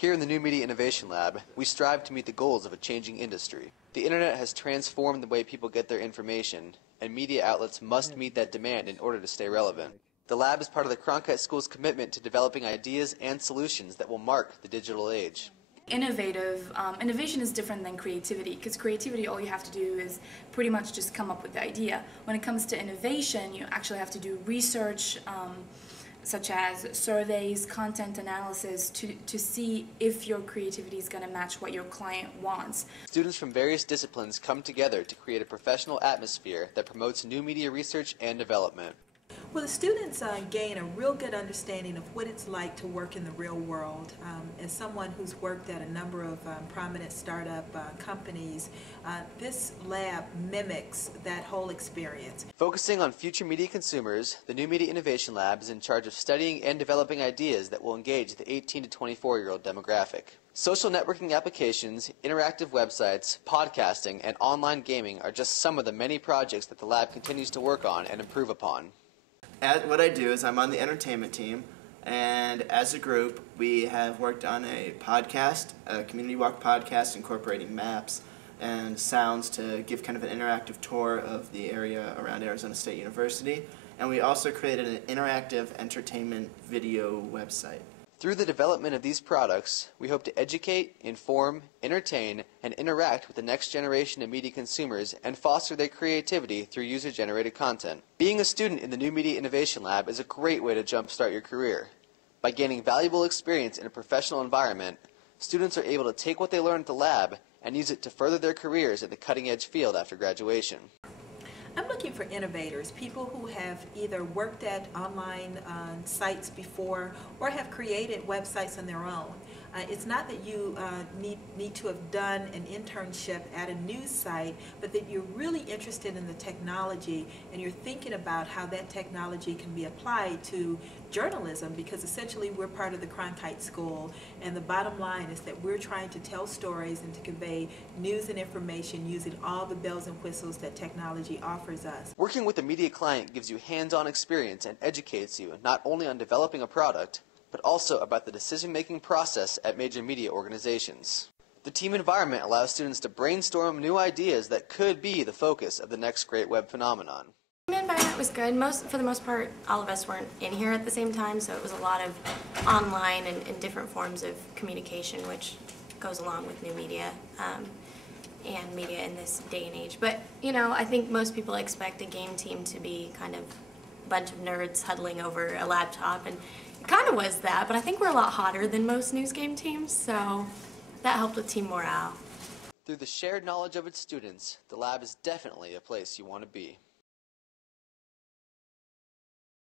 Here in the New Media Innovation Lab, we strive to meet the goals of a changing industry. The internet has transformed the way people get their information, and media outlets must meet that demand in order to stay relevant. The lab is part of the Cronkite School's commitment to developing ideas and solutions that will mark the digital age. Innovation is different than creativity, because creativity, all you have to do is pretty much just come up with the idea. When it comes to innovation, you actually have to do research, such as surveys, content analysis, to see if your creativity is going to match what your client wants. Students from various disciplines come together to create a professional atmosphere that promotes new media research and development. Well, the students gain a real good understanding of what it's like to work in the real world. As someone who's worked at a number of prominent startup companies, this lab mimics that whole experience. Focusing on future media consumers, the New Media Innovation Lab is in charge of studying and developing ideas that will engage the 18 to 24-year-old demographic. Social networking applications, interactive websites, podcasting, and online gaming are just some of the many projects that the lab continues to work on and improve upon. What I do is I'm on the entertainment team, and as a group we have worked on a podcast, a community walk podcast incorporating maps and sounds to give kind of an interactive tour of the area around Arizona State University, and we also created an interactive entertainment video website. Through the development of these products, we hope to educate, inform, entertain, and interact with the next generation of media consumers and foster their creativity through user-generated content. Being a student in the New Media Innovation Lab is a great way to jumpstart your career. By gaining valuable experience in a professional environment, students are able to take what they learn at the lab and use it to further their careers in the cutting-edge field after graduation. I'm looking for innovators, people who have either worked at online sites before or have created websites on their own. It's not that you need to have done an internship at a news site, but that you're really interested in the technology and you're thinking about how that technology can be applied to journalism, because essentially we're part of the Cronkite School, and the bottom line is that we're trying to tell stories and to convey news and information using all the bells and whistles that technology offers us. Working with a media client gives you hands-on experience and educates you not only on developing a product, but also about the decision-making process at major media organizations. The team environment allows students to brainstorm new ideas that could be the focus of the next great web phenomenon. The environment was good. For the most part, all of us weren't in here at the same time, so it was a lot of online and different forms of communication, which goes along with new media and media in this day and age. But, you know, I think most people expect a game team to be kind of a bunch of nerds huddling over a laptop, and it kind of was that, but I think we're a lot hotter than most news game teams, so that helped with team morale. Through the shared knowledge of its students, the lab is definitely a place you want to be.